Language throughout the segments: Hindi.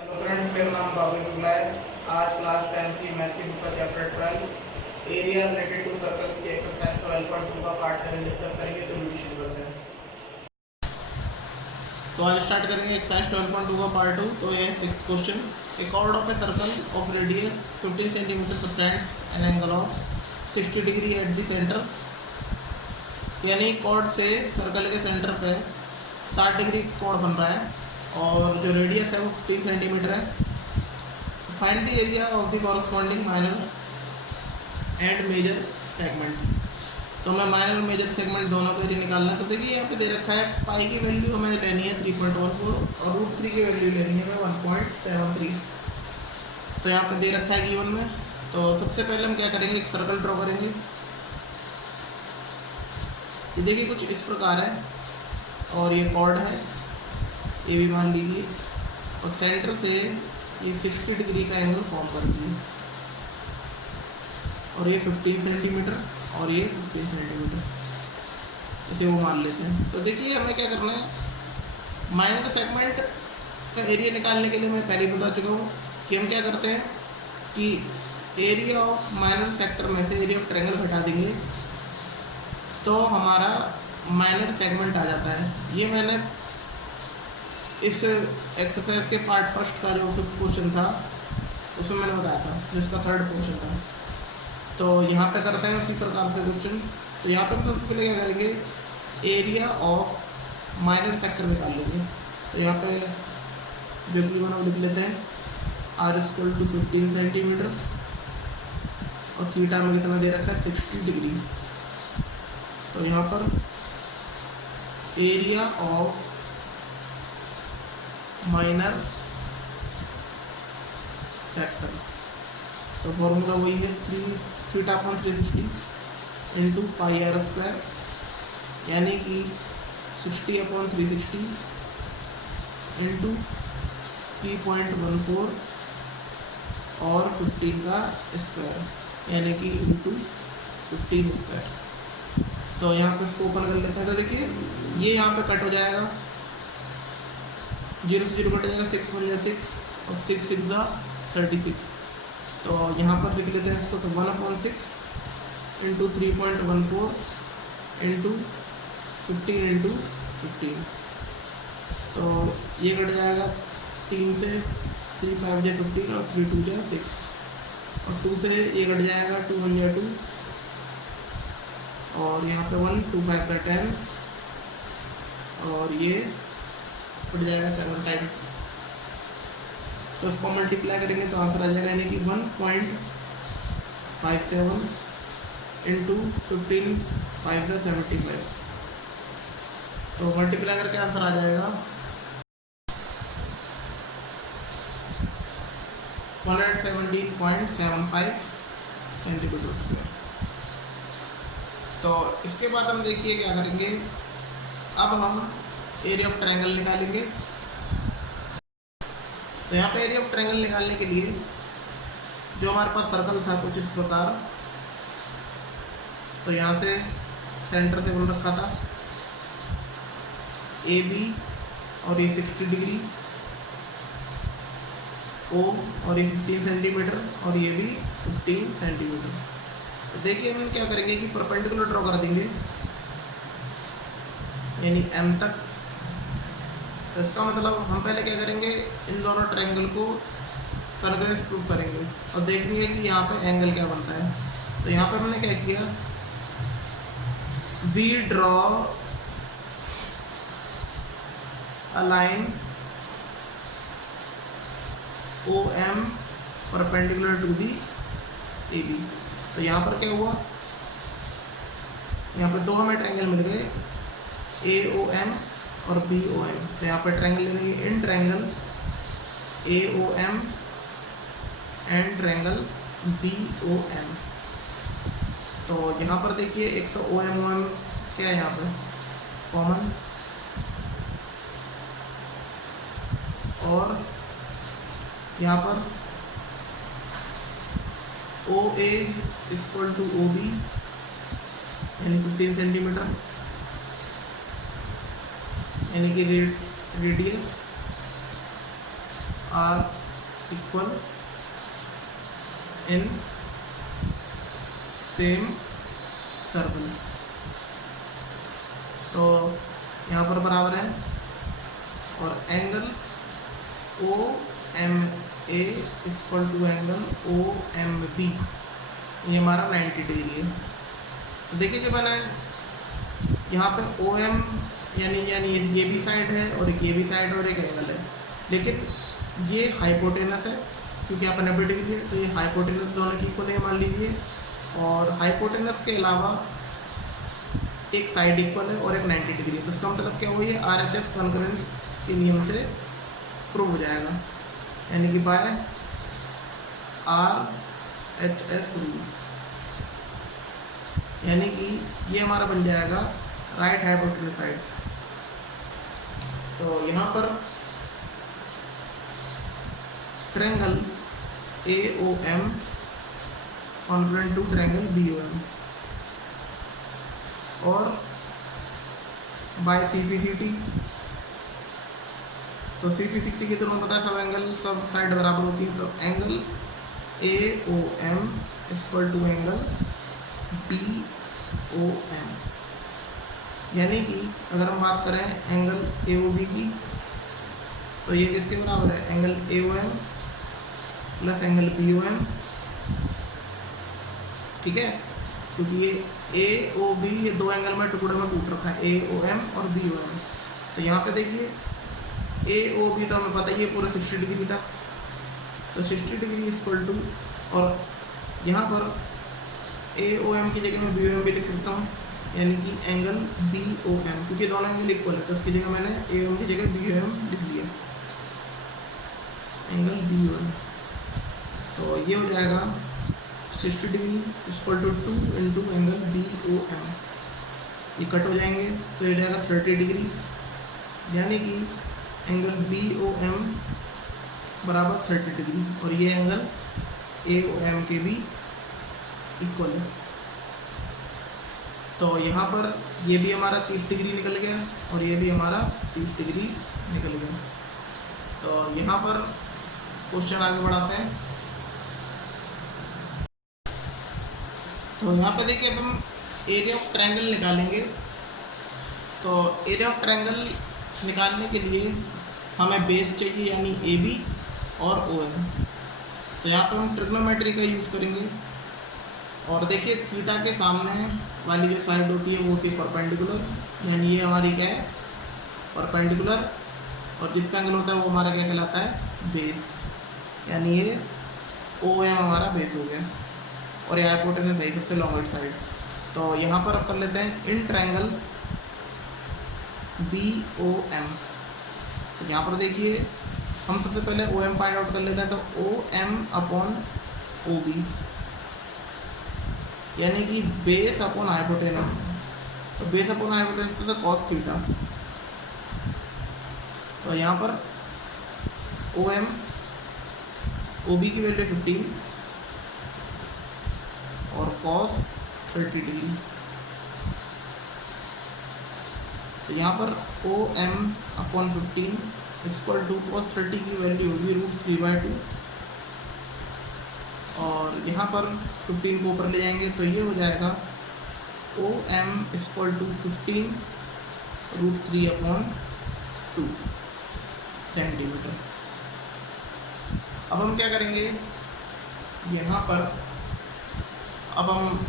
हेलो फ्रेंड्स, मेरा नाम बाबू शुक्ला है। आज क्लास 10 की मैथ की बुक का chapter 12 area related to circles के एक्सरसाइज 12.2 का पार्ट 7 डिस्कस करेंगे। तो वीडियो शुरू करते हैं। तो आज स्टार्ट करेंगे एक्सरसाइज 12.2 का पार्ट 2। तो ये है 6th question. A chord of a circle of radius 15 centimetre subtends an angle of 60 degree at the centre. यानी कॉर्ड से सर्कल के सेंटर पे 60 डिग्री कोण बन रहा है और जो रेडियस है वो 15 सेंटीमीटर है। Find the area of the corresponding minor and major segment. तो मैं माइनर और मेजर सेगमेंट दोनों का एरिया निकालना है। तो देखिए यहाँ पे दे रखा है पाई की वैल्यू हमें लेनी है 3.14 और √3 की वैल्यू लेनी है हमें 1.73। तो यहाँ पे दे रखा है गिवन में। तो सबसे पहले हम क्या करेंगे, एक सर्कल ड्रॉ करेंगे। ये देखिए कुछ इस प्रकार है और ये कॉर्ड है, ये भी मान लीजिए, और सेंटर से ये 60 डिग्री का एंगल फॉर्म करती है और ये 15 सेंटीमीटर और ये 15 सेंटीमीटर, इसे वो मान लेते हैं। तो देखिए हमें क्या करना है, माइनर सेगमेंट का एरिया निकालने के लिए मैं पहले ही बता चुका हूँ कि हम क्या करते हैं कि एरिया ऑफ माइनर सेक्टर में से एरिया ऑफ ट्रायंगल घटा देंगे तो हमारा माइनर सेगमेंट आ जाता है। ये मैंने इस एक्सरसाइज के पार्ट फर्स्ट का जो 5th क्वेश्चन था उसमें मैंने बताया था, जिसका 3rd क्वेश्चन था। तो यहाँ पे करते हैं उसी प्रकार से क्वेश्चन। तो यहाँ पे सबसे पहले क्या करेंगे, एरिया ऑफ माइनर सेक्टर निकाल लेंगे। तो यहाँ पे जो कि वो लिख लेते हैं R = 15 सेंटीमीटर और थीटा में कितना दे रखा है 60 डिग्री। तो यहाँ पर एरिया ऑफ माइनर सेक्टर, तो फॉर्मूला वही है 3/360 इंटू πr², यानी कि 60/360 इंटू 3.14 और 15 का स्क्वायर, यानी कि इंटू 15 स्क्वायर। तो यहाँ पे इसको ओपन कर लेते हैं। तो देखिए ये यहाँ पे कट हो जाएगा, 0 से 0 कट जाएगा, 6 बन जाए 6 और 6 6 जा 36। तो यहाँ पर लिख लेते हैं इसको। तो 1/6 इंटू 3.14 इंटू 15 इंटू 15। तो ये कट जाएगा 3 से, 3 5 जा 15 और 3 2 जा 6 और 2 से ये कट जाएगा, 2 1 जा 2 और यहाँ पे 1 2 5 का 10 और ये कट जाएगा 7 टाइम्स। तो इसको मल्टीप्लाई करेंगे तो आंसर आ जाएगा, यानी कि 1.57 इंटू 15 5 से 75। तो मल्टीप्लाई करके आंसर आ जाएगा 117.75 सेंटीमीटर स्क्वायर। तो इसके बाद हम देखिए क्या करेंगे, अब हम एरिया ऑफ ट्रायंगल निकालेंगे। तो यहाँ पे एरिया ऑफ ट्रायंगल निकालने के लिए जो हमारे पास सर्कल था कुछ इस प्रकार, तो यहाँ से सेंटर से बन रखा था AB और ये 60 डिग्री, O और ये 15 सेंटीमीटर और ये भी 15 सेंटीमीटर। तो देखिए हम क्या करेंगे कि परपेंडिकुलर ड्रॉ कर देंगे, यानी M तक। तो इसका मतलब हम पहले क्या करेंगे, इन दोनों ट्रायंगल को कॉन्ग्रुएंस प्रूफ करेंगे और देखेंगे कि यहाँ पे एंगल क्या बनता है। तो यहाँ पे हमने क्या किया, we draw a line OM perpendicular to the AB। तो यहाँ पर क्या हुआ, यहाँ पे दो हमें ट्रायंगल मिल गए, AOM और BOM। तो यहाँ पे ट्रायंगल लेंगे, in triangle AOM and triangle BOM। तो यहाँ पर देखिए एक तो OM क्या है यहाँ पे कॉमन, और यहाँ पर OA = OB यानी 15 सेंटीमीटर, यानी कि radius are equal in same circle. तो यहाँ पर बराबर है, और angle O M A equal to angle O M B, ये हमारा 90 डिग्री है। तो देखिए कि मैंने यहाँ पे ओ एम यानी ये भी साइड है और ये भी साइड और एक एंगल है, लेकिन ये हाइपोटेनस है क्योंकि यहाँ पर 90 डिग्री है, तो ये हाइपोटेनस दोनों की इक्वल है मान लीजिए। और हाइपोटेनस के अलावा एक साइड इक्वल है और एक 90 डिग्री है, तो इसका मतलब क्या हुआ, ये RHS कॉन्करेंस के नियम से प्रूव हो जाएगा, यानी कि बाय RHS रूल, यानी कि ये हमारा बन जाएगा राइट हाइपोटेनस साइड। तो यहाँ पर triangle AOM congruent to triangle BOM और बाय CPCT, तो CPCT के तुरंत पता है सब एंगल सब साइड बराबर होती है, तो angle AOM equal to angle BOM, यानी कि अगर हम बात करें एंगल AOB की, तो ये किसके बराबर है, angle AOM plus angle BOM, ठीक है, क्योंकि ये AOB ये दो एंगल में टुकड़े में टूट रखा है, AOM और BOM। तो यहाँ पे देखिए AOB तो हमें पता ही है पूरा 60 डिग्री था, तो 60 डिग्री इक्वल टू, और यहाँ पर AOM की जगह मैं BOM भी लिख सकता हूँ, यानी कि एंगल BOM, क्योंकि दोनों एंगल इक्वल है, तो इसकी जगह मैंने AOM की जगह BOM लिख लिया, एंगल BOM। तो ये हो जाएगा 60 degree equal to 2 into angle BOM, ये कट हो जाएंगे तो ये हो जाएगा 30 डिग्री, यानी कि एंगल BOM बराबर 30 डिग्री, और ये एंगल AOM के भी इक्वल है। तो यहाँ पर ये भी हमारा 30 डिग्री निकल गया और ये भी हमारा 30 डिग्री निकल गया। तो यहाँ पर क्वेश्चन आगे बढ़ाते हैं। तो यहाँ पे देखिए अब हम एरिया ऑफ ट्रायंगल निकालेंगे। तो एरिया ऑफ ट्रायंगल निकालने के लिए हमें बेस चाहिए, यानी AB और OM। तो यहाँ पर हम ट्रिग्नोमेट्री का यूज़ करेंगे, और देखिए थीटा के सामने वाली जो साइड होती है वो होती है परपेंडिकुलर, यानी ये हमारी क्या है, परपेंडिकुलर, और जिस पे एंगल होता है वो हमारा क्या कहलाता है, बेस, यानी ये OM हमारा बेस हो गया, और ये हाइपोटेनस है सबसे लॉन्गेस्ट साइड। तो यहाँ पर अब कर लेते हैं इन ट्रायंगल BOM। तो यहाँ पर देखिए हम सबसे पहले OM फाइंड आउट कर लेते हैं, तो OM अपॉन OB, यानी कि बेस अपॉन हाइपोटेनस। तो बेस अपॉन हाइपोटेनस तो कॉस थीटा। तो यहाँ पर OM OB की वैल्यू 15 और कॉस 30 डिग्री। तो यहाँ पर OM upon 15 equal to cos 30 की वैल्यू होगी √3/2, और यहाँ पर 15 को ऊपर ले जाएंगे तो ये हो जाएगा OM इक्वल टू 15 √3/2 सेंटीमीटर। अब हम क्या करेंगे, यहाँ पर अब हम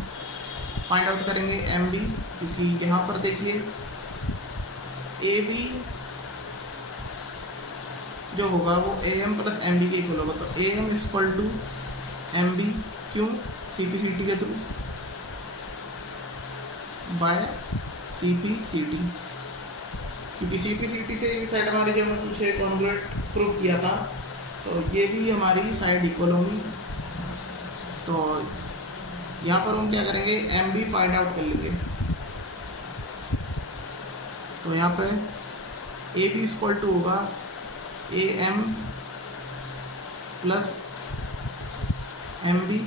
फाइंड आउट करेंगे MB, क्योंकि यहाँ पर देखिए AB जो होगा वो AM प्लस MB के इक्वल होगा। तो AM इक्वल टू MB, क्यों, CPCT के थ्रू बाय CPCT, क्योंकि CPCT से ये साइड हमारी जो हमने पीछे कॉन्ग्रुएंट प्रूव किया था, तो ये भी हमारी साइड इक्वल होगी। तो यहाँ पर हम क्या करेंगे, MB फाइंड आउट कर लेंगे। तो यहाँ पे AB इक्वल टू होगा AM प्लस MB,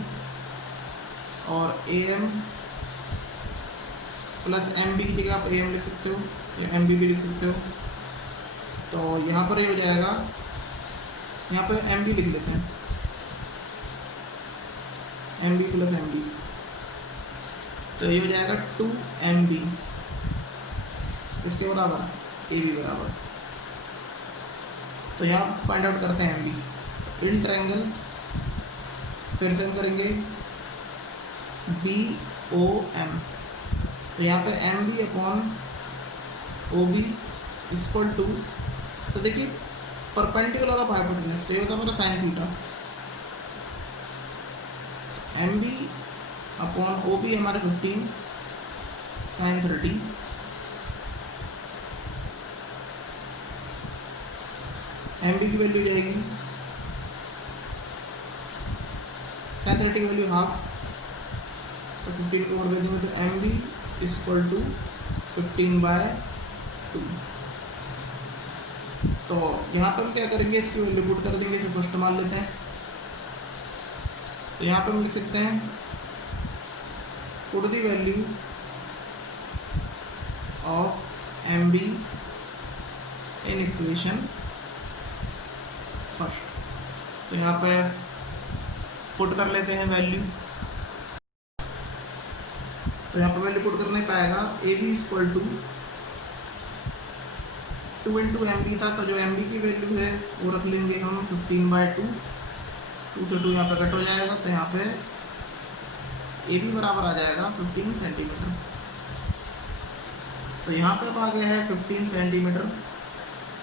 और AM प्लस MB की जगह आप AM लिख सकते हो या MB भी लिख सकते हो। तो यहाँ पर ये हो जाएगा यहाँ पे एम बी लिख लेते हैं, M B plus M B, तो ये हो जाएगा 2 MB इसके बराबर, ए बी बराबर। तो यहाँ फाइंड आउट करते हैं एम बी। इन ट्रायंगल फिर से हम करेंगे बी ओ एम, तो यहाँ पे M B upon O B equal to, तो देखिए परपेंडिकुलर ऑफ हाइपोटेन्यूज, तो ये होता है हमारा sine theta. M B upon O B हमारे 15 साइन 30, एम बी की वैल्यू जाएगी साइन 30 की वैल्यू हाफ, तो 15 को और भेजेंगे तो एम बी इक्वल टू 15/2। तो यहाँ पर हम क्या करेंगे, इसकी वैल्यू पुट कर देंगे, इसे फर्स्ट मान लेते हैं। तो यहाँ पर हम लिख सकते हैं put the value of M B in equation first. तो यहाँ पे पुट कर लेते हैं वैल्यू, तो यहाँ पर वैल्यू पुट कर नहीं पाएगा, A B equal to 2 into M B था, तो जो एम बी की वैल्यू है वो रख लेंगे हम 15/2, 2 से 2 यहाँ पे कट हो जाएगा, तो यहाँ पे ए बी बराबर आ जाएगा 15 सेंटीमीटर। तो यहाँ पे अब आ गया है 15 सेंटीमीटर,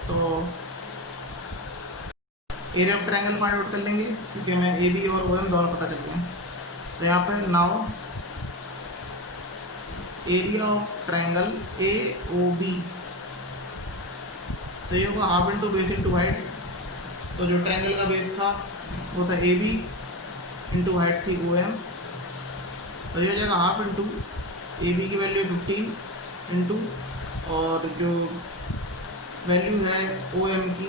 तो area of triangle find out कर लेंगे, क्योंकि हमें ए बी और ओ एम दोनों पता चल गए हैं। तो यहाँ पे now area of triangle A O B, तो ये होगा half into base into height. तो जो ट्रायंगल का बेस था वो था ए बी, इंटू हाइट थी ओ एम, तो ये हो जाएगा हाफ इंटू ए बी की वैल्यू 15 इंटू, और जो वैल्यू है ओ एम की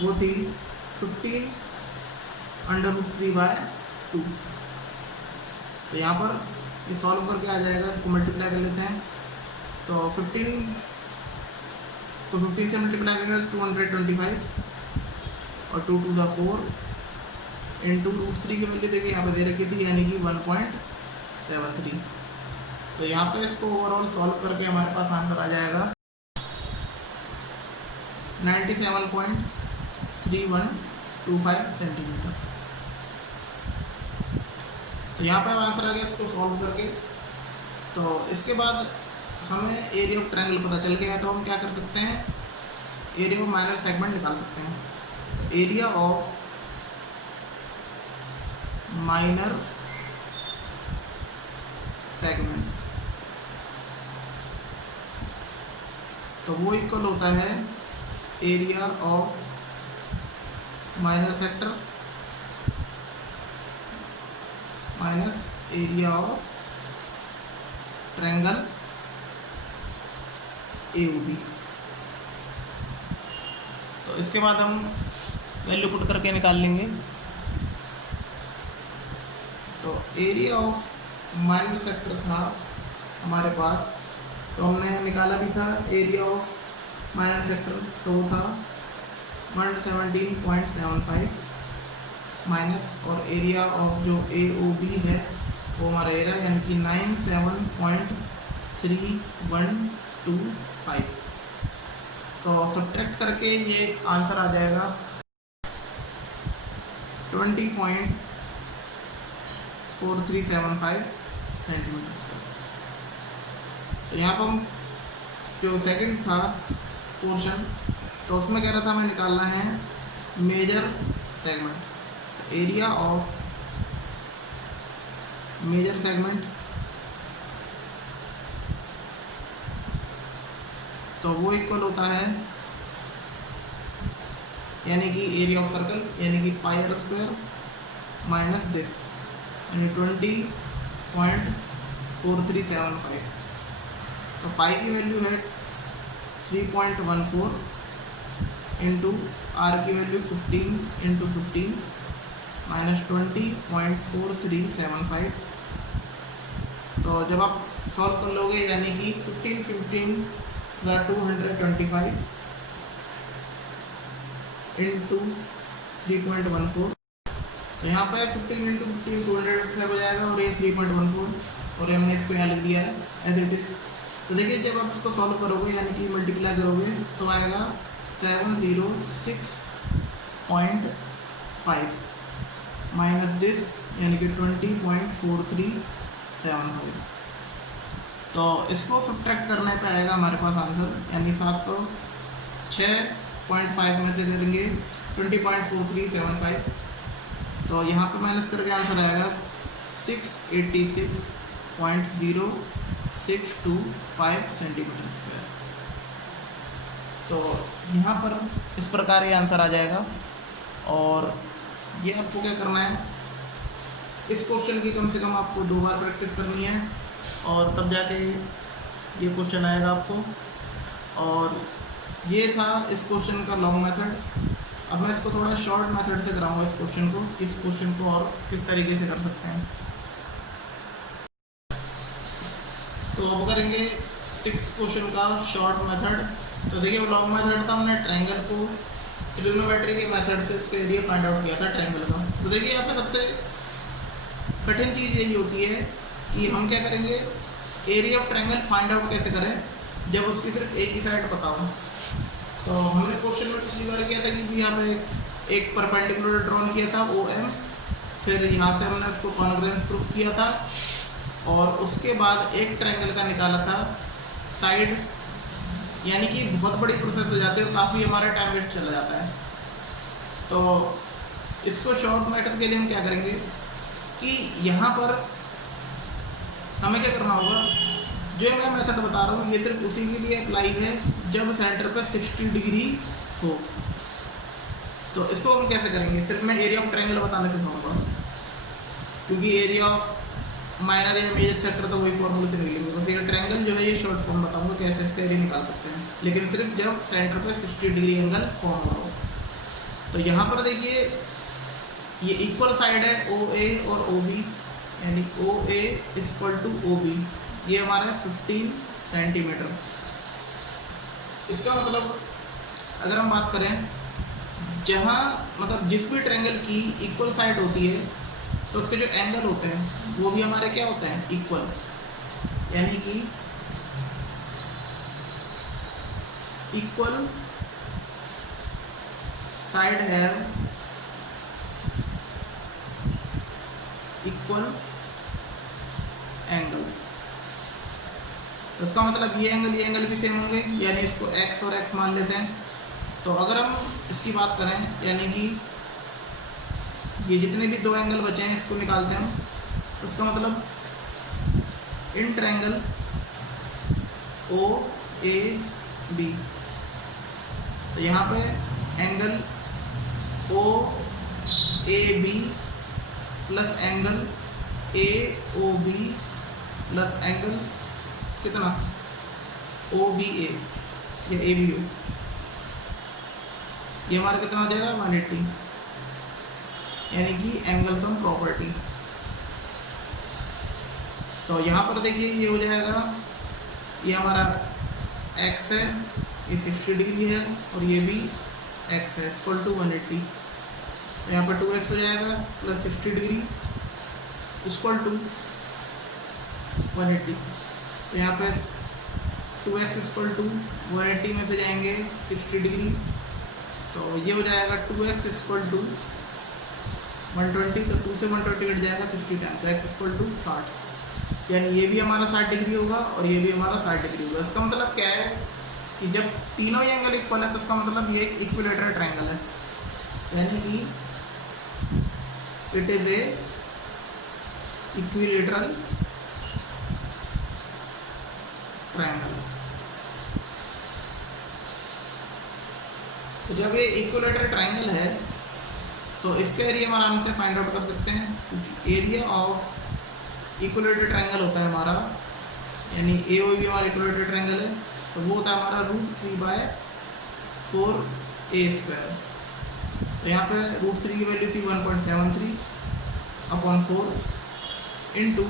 वो थी 15√3/2। तो यहाँ पर ये सॉल्व करके आ जाएगा, इसको मल्टीप्लाई कर लेते हैं। तो 15 से मल्टीप्लाई करेंगे 225, और 2 2 4 इंटू √3 की वैल्यू देखिए यहाँ पे दे रखी थी, यानी कि 1.73। तो यहाँ पे इसको ओवरऑल सॉल्व करके हमारे पास आंसर आ जाएगा 97.3125 सेंटीमीटर। तो यहाँ पे आंसर आ गया इसको सॉल्व करके। तो इसके बाद हमें एरिया ऑफ ट्रायंगल पता चल गया है, तो हम क्या कर सकते हैं, एरिया ऑफ माइनर सेगमेंट निकाल सकते हैं। तो एरिया ऑफ माइनर सेगमेंट, तो वो इक्वल होता है area of minor sector minus area of triangle AOB। तो इसके बाद हम वैल्यू पुट करके निकाल लेंगे। तो एरिया ऑफ माइनर सेक्टर था हमारे पास, तो हमने निकाला भी था एरिया ऑफ माइनर सेक्टर, तो वो था 117.75 माइनस, और एरिया ऑफ जो AOB है वो हमारा एरिया, यानी कि 97.3125। तो सब्ट्रैक्ट करके ये आंसर आ जाएगा 20.4375 सेंटीमीटर स्क्वायर। तो यहाँ पर हम जो सेकंड था पोर्शन, तो उसमें कह रहा था हमें निकालना है मेजर सेगमेंट। तो एरिया ऑफ मेजर सेगमेंट, तो वो इक्वल होता है, यानी कि एरिया ऑफ सर्कल, यानी कि पाई स्क्वायर माइनस दिस, यानी 20.4375। तो पाई की वैल्यू है 3.14 इंटू आर की वैल्यू 15 इंटू 15 माइनस 20.4375। तो जब आप सॉल्व कर लोगे, यानी कि 15 225 इंटू 3.14, तो यहाँ पे 15 इंटू 15 205 हो जाएगा और ये 3.14, और हमने इसको यहाँ लिख दिया है एज इट इज़। तो देखिए जब आप इसको सॉल्व करोगे यानी कि मल्टीप्लाई करोगे तो आएगा 706.5 माइनस दिस यानी कि 20.4375। तो इसको सब्ट्रैक्ट करने पे आएगा हमारे पास आंसर, यानी 706.5 में से करेंगे 20.4375, तो यहाँ पे माइनस करके आंसर आएगा 686.0625 सेंटीमीटर स्क्वायर। तो यहाँ पर इस प्रकार ये आंसर आ जाएगा। और ये आपको क्या करना है, इस क्वेश्चन की कम से कम आपको 2 बार प्रैक्टिस करनी है और तब जाके ये क्वेश्चन आएगा आपको। और ये था इस क्वेश्चन का लॉन्ग मेथड। अब मैं इसको थोड़ा शॉर्ट मेथड से कराऊंगा इस क्वेश्चन को, इस क्वेश्चन को और किस तरीके से कर सकते हैं। तो अब करेंगे 6th क्वेश्चन का शॉर्ट मेथड। तो देखिए वो लॉन्ग मेथड था, हमने ट्रायंगल को ट्रिग्नोमेट्री के मेथड से उसका एरिया फाइंड आउट किया था ट्रायंगल का। तो देखिए यहाँ पे सबसे कठिन चीज़ यही होती है कि हम क्या करेंगे, area of triangle find out कैसे करें जब उसकी सिर्फ एक ही साइड पता हो। तो हमने क्वेश्चन में पिछली बार किया था कि यहाँ पे एक परपेंडिकुलर ड्रॉन किया था OM, फिर यहाँ से हमने उसको कॉन्ग्रुएंस प्रूफ किया था और उसके बाद एक ट्रायंगल का निकाला था साइड, यानी कि बहुत बड़ी प्रोसेस हो जाती है और काफ़ी हमारा टाइम वेस्ट चला जाता है। तो इसको शॉर्ट मेथड के लिए हम क्या करेंगे कि यहाँ पर हमें क्या करना होगा, जो मैं मेथड बता रहा हूँ ये सिर्फ उसी के लिए अप्लाई है जब सेंटर पर 60 डिग्री हो। तो इसको हम कैसे करेंगे, सिर्फ मैं एरिया ऑफ ट्रायंगल बताने सिखाऊंगा, क्योंकि एरिया ऑफ माइनर या मेजर सेक्टर तो वही फॉर्मूले से निकलेंगे। बस ये ट्रायंगल जो है ये शॉर्ट फॉर्म बताऊंगा कैसे इसका एरिया निकाल सकते हैं, लेकिन सिर्फ जब सेंटर पर 60 डिग्री एंगल फॉर्म हो रहा हो। तो यहाँ पर देखिए ये इक्वल साइड है OA और OB, यानी OA इक्वल टू OB, ये हमारा 15 सेंटीमीटर। इसका मतलब अगर हम बात करें जहाँ मतलब जिस भी ट्रायंगल की इक्वल साइड होती है तो उसके जो एंगल होते हैं वो भी हमारे क्या होते हैं, इक्वल, यानी कि equal side have equal angles. तो इसका मतलब ये एंगल भी सेम होंगे, यानी इसको x और x मान लेते हैं। तो अगर हम इसकी बात करें, यानी कि ये जितने भी 2 एंगल बचे हैं इसको निकालते हैं हम, तो इसका मतलब इन ट्रायंगल OAB, तो यहाँ पे angle OAB plus angle AOB plus angle कितना OBA या ABO, ये हमारा कितना हो जाएगा 180, यानी कि एंगल सम प्रॉपर्टी। तो यहाँ पर देखिए ये हो जाएगा, ये हमारा x है, ये 60 डिग्री है और ये भी x है, इक्वल टू 180। तो यहाँ पर 2x हो जाएगा प्लस 60 डिग्री इक्वल टू 180। तो यहाँ पे 2x इक्वल टू 180 में से जाएंगे 60 डिग्री, तो ये हो जाएगा 2x इक्वल टू 120, तो 2 से 120 कट जाएगा 60 टाइम, तो x इक्वल टू 60, यानी ये भी हमारा 60 डिग्री होगा और ये भी हमारा 60 डिग्री होगा। इसका मतलब क्या है कि जब तीनों ही एंगल इक्वल है तो इसका मतलब ये एक इक्विलेटरल ट्रायंगल है, यानी कि it is a equilateral triangle. तो जब ये इक्विलेटरल ट्रायंगल है तो इसका एरिया हम आराम से फाइंड आउट कर सकते हैं, क्योंकि एरिया ऑफ इक्विलेटरल ट्रायंगल होता है हमारा, यानी AOB हमारा इक्विलेटरल ट्रायंगल है, तो वो होता है हमारा √3/4a²। तो यहाँ पे √3 की वैल्यू थी 1.73 अपॉन 4 इंटू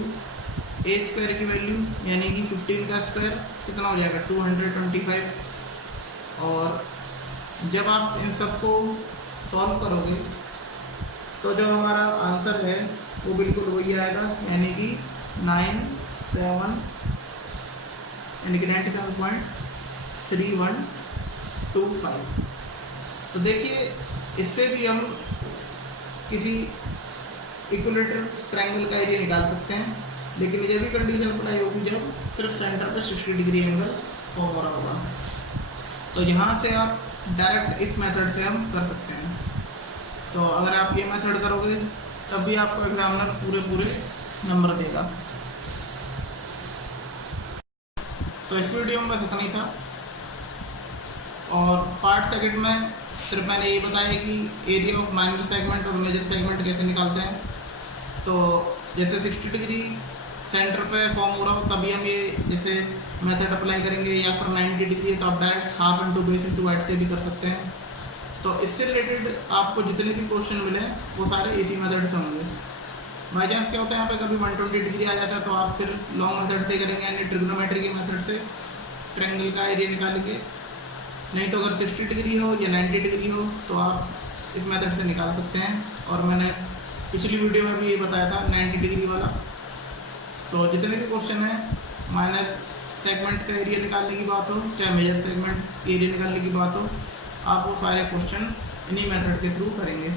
a² की वैल्यू यानी कि 15 का स्क्वायर कितना हो जाएगा 225। और जब आप इन सबको सॉल्व करोगे तो जो हमारा आंसर है वो बिल्कुल वही आएगा, यानी कि 97.3125। तो देखिए इससे भी हम किसी इक्विलेटरल ट्रायंगल का एरिया निकाल सकते हैं, लेकिन ये भी कंडीशन अप्लाई होगी जब सिर्फ सेंटर पे 60 डिग्री एंगल फॉर्म हो रहा होगा। तो यहाँ से आप डायरेक्ट इस मेथड से हम कर सकते हैं। तो अगर आप ये मेथड करोगे तब भी आपको एग्जामिनर पूरे नंबर देगा। तो इस वीडियो में बस इतना ही था, और पार्ट सेकंड में सिर्फ मैंने यही बताया कि एरिया ऑफ माइनर सेगमेंट और मेजर सेगमेंट कैसे निकालते हैं। तो जैसे 60 डिग्री सेंटर पे फॉर्म हो रहा हो तभी हम ये जैसे मेथड अप्लाई करेंगे, या फिर 90 डिग्री तो आप direct half into base into height से भी कर सकते हैं। तो इससे रिलेटेड आपको जितने भी क्वेश्चन मिले वो सारे इसी मेथड से होंगे। बाई चांस क्या होता है यहाँ पे कभी 120 डिग्री आ जाता है तो आप फिर लॉन्ग मेथड से करेंगे, यानी ट्रिग्नोमेट्री के मेथड से ट्रायंगल का एरिया निकालेंगे। नहीं तो अगर 60 डिग्री हो या 90 डिग्री हो तो आप इस मेथड से निकाल सकते हैं। और मैंने पिछली वीडियो में भी ये बताया था 90 डिग्री वाला। तो जितने भी क्वेश्चन हैं माइनर सेगमेंट का एरिया निकालने की बात हो चाहे मेजर सेगमेंट एरिया निकालने की बात हो, आप वो सारे क्वेश्चन इन्हीं मेथड के थ्रू करेंगे।